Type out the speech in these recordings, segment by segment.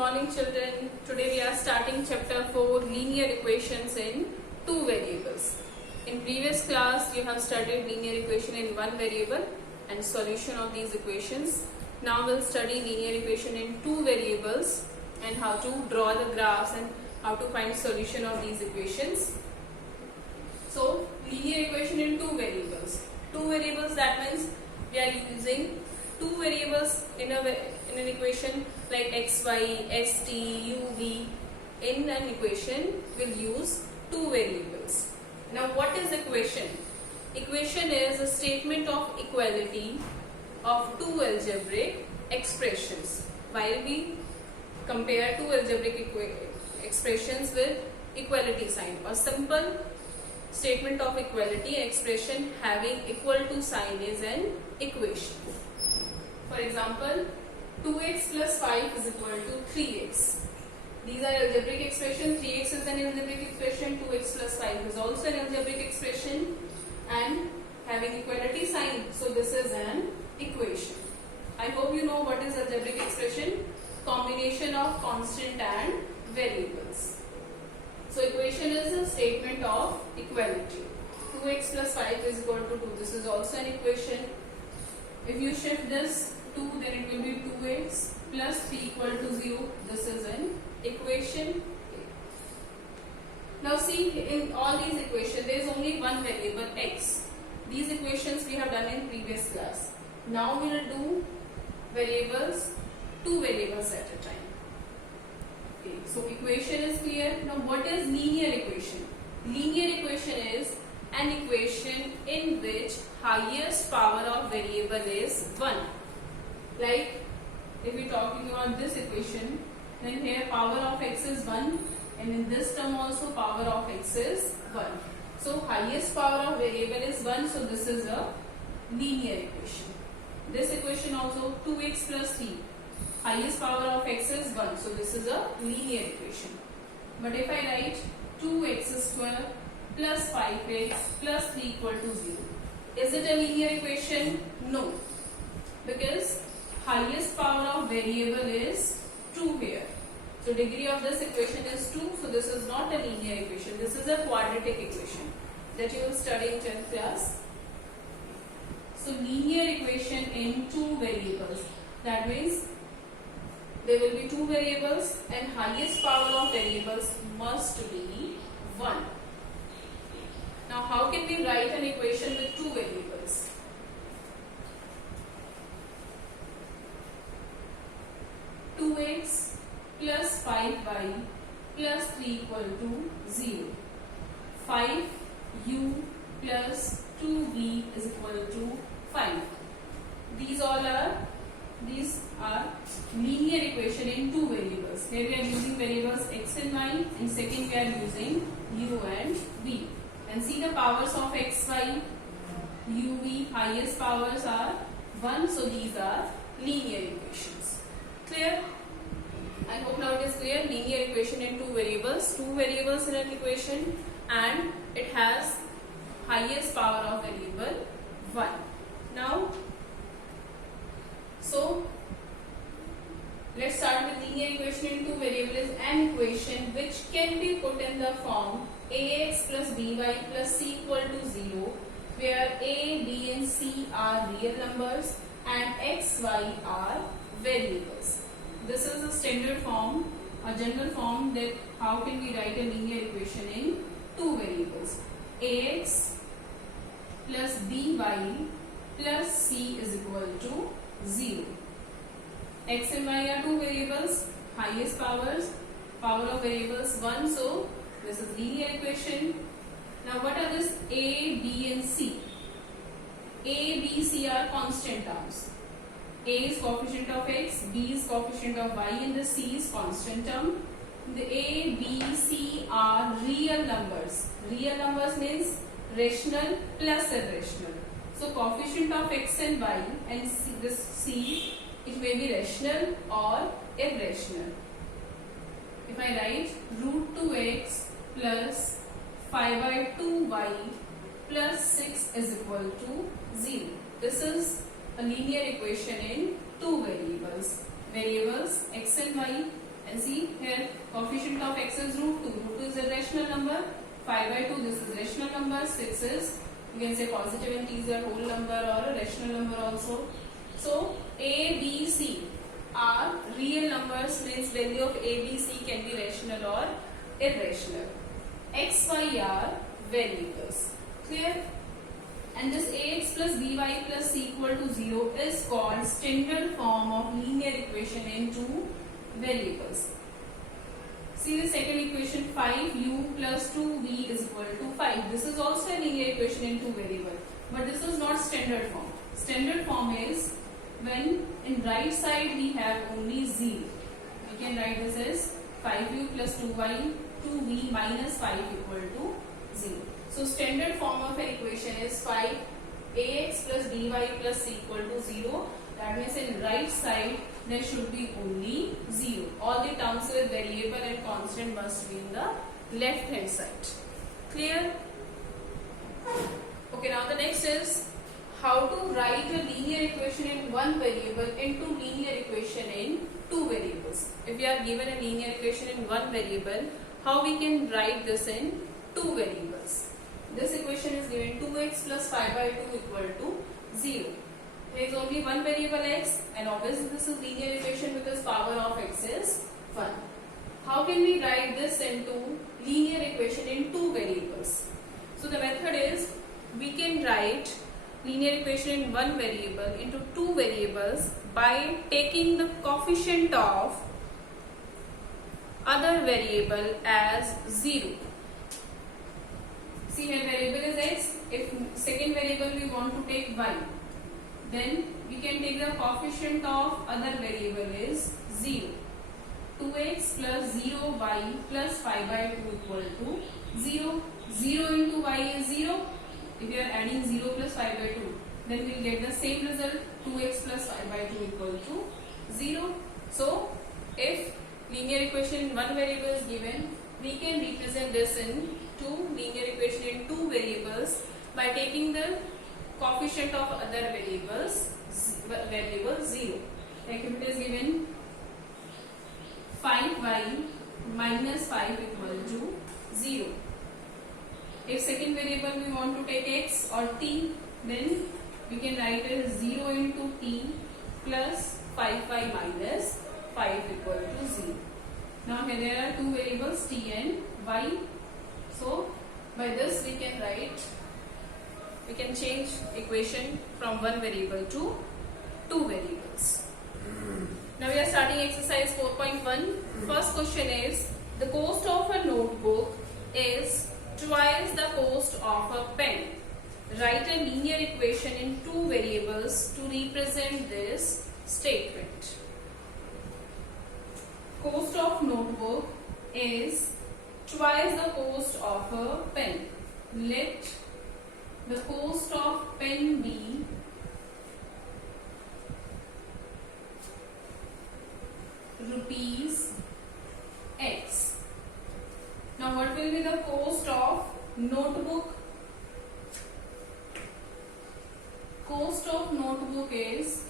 morning children. Today we are starting chapter 4 linear equations in two variables. In previous class you have studied linear equation in one variable and solution of these equations. Now we'll study linear equation in two variables and how to draw the graphs and how to find solution of these equations. So linear equation in two variables. Two variables, that means we are using two variables in an equation like x, y, s, t, u, v. In an equation we'll use two variables. Now what is equation? Equation is a statement of equality of two algebraic expressions. While we compare two algebraic expressions with equality sign, or simple statement of equality expression having equal to sign is an equation. For example, 2x plus 5 is equal to 3x. These are algebraic expression. 3x is an algebraic expression. 2x plus 5 is also an algebraic expression and having equality sign. So this is an equation. I hope you know what is algebraic expression. Combination of constant and variables. So equation is a statement of equality. 2x plus 5 is equal to 2. This is also an equation. If you shift this 2, then it will be 2x plus 3 equal to 0. This is an equation. Now see, in all these equations there is only one variable x. These equations we have done in previous class. Now we will do variables, two variables at a time. Okay, so equation is clear. Now what is linear equation? Linear equation is an equation in which highest power of variable is 1. Like if we are talking about this equation, then here power of x is 1 and in this term also power of x is 1. So highest power of variable is 1, so this is a linear equation. This equation also 2x plus 3. Highest power of x is 1, so this is a linear equation. But if I write 2x square plus 5x plus 3 equal to 0, is it a linear equation? No, because highest power of variable is 2 here. So degree of this equation is 2, so this is not a linear equation. This is a quadratic equation that you will study in 10th class. So linear equation in two variables. That means there will be two variables and highest power of variables must be 1. Now how can we write an equation with two variables? (2x plus 5y plus 3 equal to 0). 5u plus 2v is equal to 5. These are linear equation in two variables. Here we are using variables x and y, and second we are using u and v. And see the powers of x, y, u, v, highest powers are 1, so these are linear equations. Clear? I hope now it is clear. Linear equation in two variables in an equation, and it has highest power of variable 1. Now, so let's start with linear equation in two variables. An equation which can be put in the form ax plus by plus c equal to 0, where a, b and c are real numbers and x, y are variables. This is a standard form, a general form, that how can we write a linear equation in two variables. Ax plus by plus c is equal to 0. X and y are two variables, highest powers, power of variables 1, so this is linear equation. Now what are this a, b and c? A, b, c are constant terms. A is coefficient of x, b is coefficient of y, and the c is constant term. The a, b, c are real numbers. Real numbers means rational plus irrational. So coefficient of x and y and c, this c, it may be rational or irrational. If I write root 2x plus 5/2y plus 6 is equal to 0. This is a linear equation in two variables x and y, And see here, coefficient of x is root 2. Root 2 is a rational number. 5 by 2, this is rational number. 6 is, you can say positive integer, whole number or a rational number also. So a, b, c are real numbers, means value of a, b, c can be rational or irrational. X, y are variables. Clear? And this ax plus by plus c equal to 0 is called standard form of linear equation in two variables. See the second equation, 5u plus 2v is equal to 5. This is also a linear equation in two variables, but this is not standard form. Standard form is when in right side we have only 0. We can write this as 5u plus 2y, 2v minus 5 equal to 0. So standard form of an equation is 5ax plus by plus c equal to 0. That means in right side there should be only 0. All the terms with variable and constant must be in the left hand side. Clear? Okay, now the next is how to write a linear equation in one variable into linear equation in two variables. If we are given a linear equation in one variable, how we can write this in two variables? This equation is given 2x plus 5 by 2 equal to 0. There is only one variable x, and obviously this is linear equation because power of x is 1. How can we write this into linear equation in two variables? So the method is we can write linear equation in one variable into two variables by taking the coefficient of other variable as 0. See here, variable is x. If second variable we want to take y, then we can take the coefficient of other variable is 0. 2x plus 0y plus 5 by 2 equal to 0. 0 into y is 0. If you are adding 0 plus 5 by 2, then we will get the same result, 2x plus 5 by 2 equal to 0. So if linear equation in one variable is given, we can represent this in two linear equation in two variables by taking the coefficient of other variables, variable 0. Like if it is given 5y minus 5 equal to 0. If second variable we want to take x or t, then we can write as 0 into t plus 5y minus 5 equal to 0. Now here there are two variables t and y. So by this we can write, we can change equation from one variable to two variables. Now we are starting exercise 4.1. First question is, the cost of a notebook is twice the cost of a pen. Write a linear equation in two variables to represent this statement. Cost of notebook is twice the cost of a pen. Let the cost of pen be rupees x. Now what will be the cost of notebook? Cost of notebook is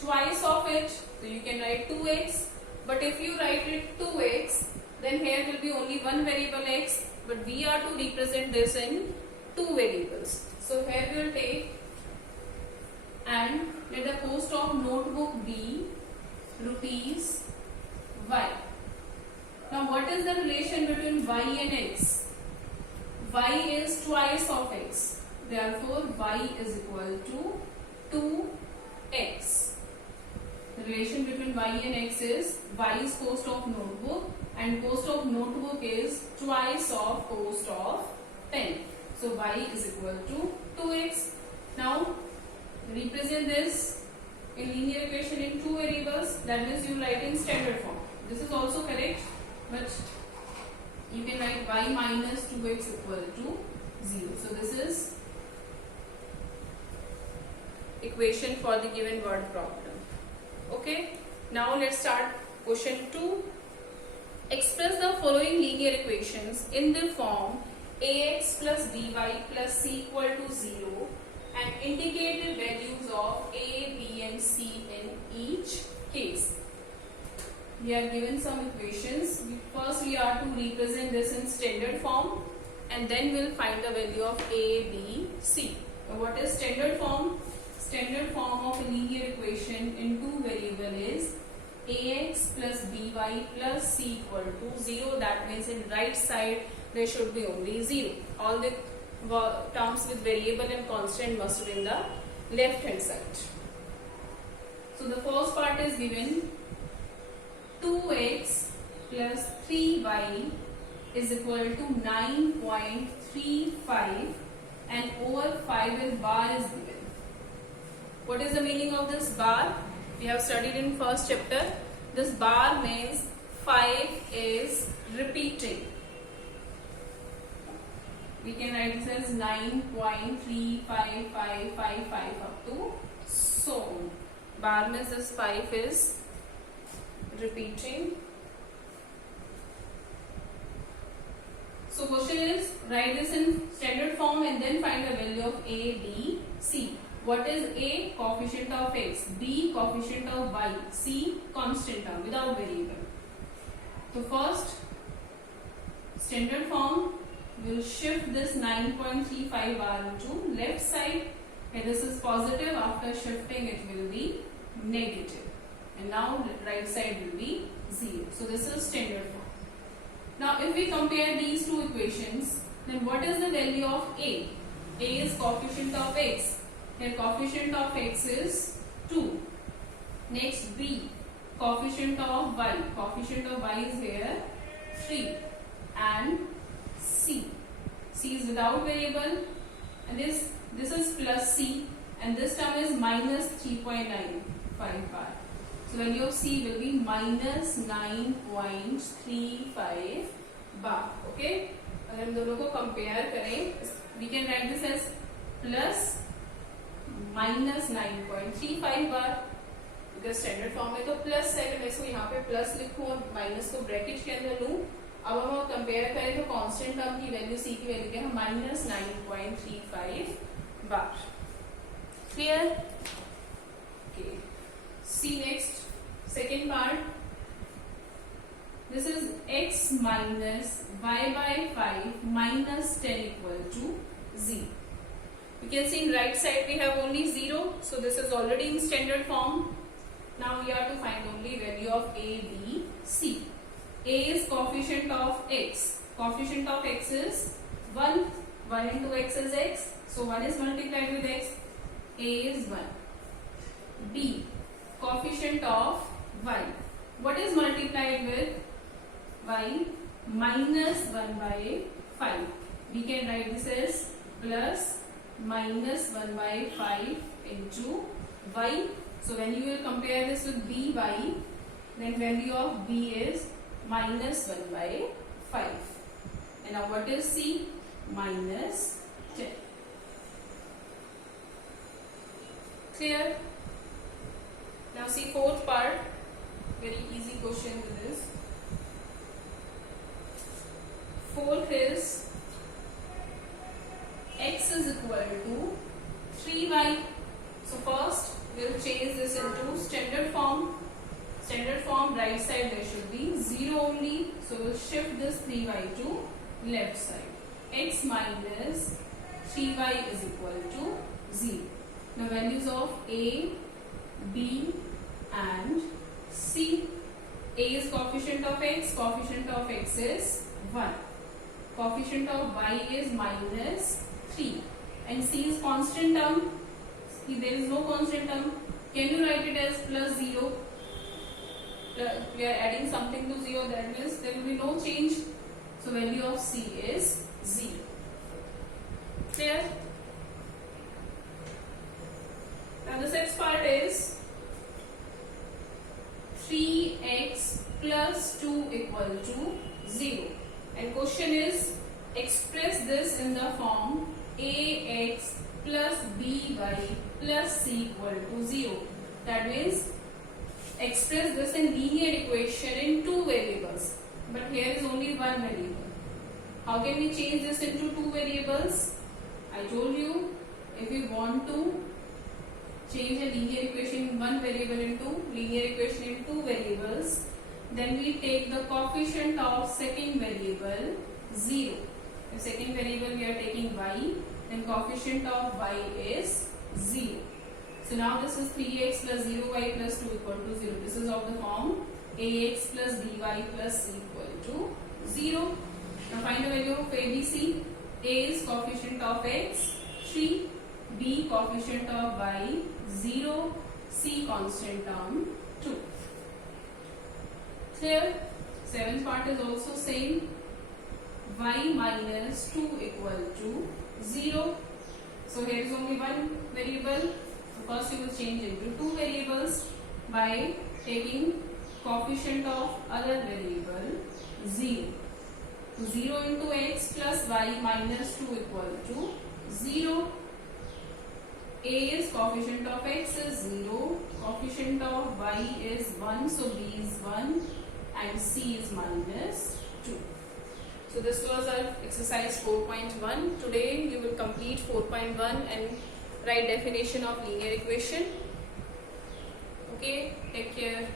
twice of it, so you can write 2x, but if you write it 2x, then here will be only one variable x, but we are to represent this in two variables. So here we will take and let the cost of notebook be rupees y. Now what is the relation between y and x? Y is twice of x. Therefore y is equal to 2x. The relation between y and x is y is cost of notebook and cost of notebook is twice of cost of pen. So y is equal to 2x. Now represent this in linear equation in two variables. That means you write in standard form. This is also correct, but you can write y minus 2x equal to 0. So this is equation for the given word problem. Okay, now let's start question 2. Express the following linear equations in the form ax plus by plus c equal to 0 and indicate the values of a, b and c in each case. we are given some equations. First we are to represent this in standard form, and then we'll find the value of a, b, c. Now what is standard form? Standard form of a linear equation in two variable is ax plus by plus c equal to 0. That means in right side there should be only 0. All the terms with variable and constant must be in the left hand side. So the first part is given 2x plus 3y is equal to 9.35 and over 5 is bar is given. What is the meaning of this bar? We have studied in first chapter. This bar means 5 is repeating. We can write this as 9.35555 up to so on. Bar means this 5 is repeating. So question is, write this in standard form and then find the value of a, b, c. What is a? Coefficient of x. B? Coefficient of y. C? Constant term without variable. So first, standard form, will shift this 9.35 bar into left side. And this is positive. After shifting it will be negative. And now right side will be 0. So this is standard form. Now if we compare these two equations, then what is the value of a? A is coefficient of x. Here coefficient of x is 2. Next b, coefficient of y. Coefficient of y is here 3. And c. C is without variable, and this is plus c, and this term is minus 3.95 bar. So value of c will be minus 9.35 bar. Okay. अगर हम दोनों को compare करें, we can write this as plus minus 9.35 bar. because standard form में तो plus है, तो मैं इसको यहाँ पे प्लस लिखूं और माइनस को ब्रैकेट के अंदर लूं. अब हम कंपेयर करें तो कांस्टेंट टर्म की वैल्यू सी की वैल्यू क्या है, माइनस 9.35 बार. Clear? Okay, see next second part. This is x minus y by 5 minus 10 equal to 0. You can see in right side we have only 0. So this is already in standard form. Now we have to find only value of a, b, c. A is coefficient of x. Coefficient of x is 1. 1 into x is x. So 1 is multiplied with x. A is 1. B, coefficient of y. What is multiplied with y? Minus 1 by 5. We can write this as plus minus 1 by 5 into y. So when you will compare this with by, then value of b is minus 1 by 5. And now what is c? Minus 10. Clear? Now see fourth part. Very easy question with this. Fourth is x is equal to 3y. So first we'll change this into standard form. Standard form, right side there should be 0 only. So we'll shift this 3y to left side. X minus 3y is equal to 0. The values of a, b and c. A is coefficient of x. Coefficient of x is 1. Coefficient of y is minus 3. And c is constant term. There is no constant term. Can you write it as plus 0? We are adding something to 0, that means there will be no change. So value of c is 0. Clear? Now the next part is 3x plus 2 equal to 0. And question is, express this in the form ax plus by plus c equal to 0. That means express this in linear equation in two variables. But here is only one variable. How can we change this into two variables? I told you, if we want to change a linear equation in one variable into linear equation in two variables, then we take the coefficient of second variable 0. The second variable we are taking y, then coefficient of y is 0. So now this is 3x plus 0y plus 2 equal to 0. This is of the form ax plus by plus c equal to 0. Now find the value of ABC. A is coefficient of x 3, b coefficient of y 0, c constant term 2. Here, seventh part is also same. Y minus 2 equal to 0. So here is only one variable. So first you will change into two variables by taking coefficient of other variable 0. 0 into x plus y minus 2 equal to 0. A is coefficient of x is 0, coefficient of y is 1, so b is 1 and c is minus 2. So this was our exercise 4.1. Today you will complete 4.1 and write definition of linear equation. Okay, take care.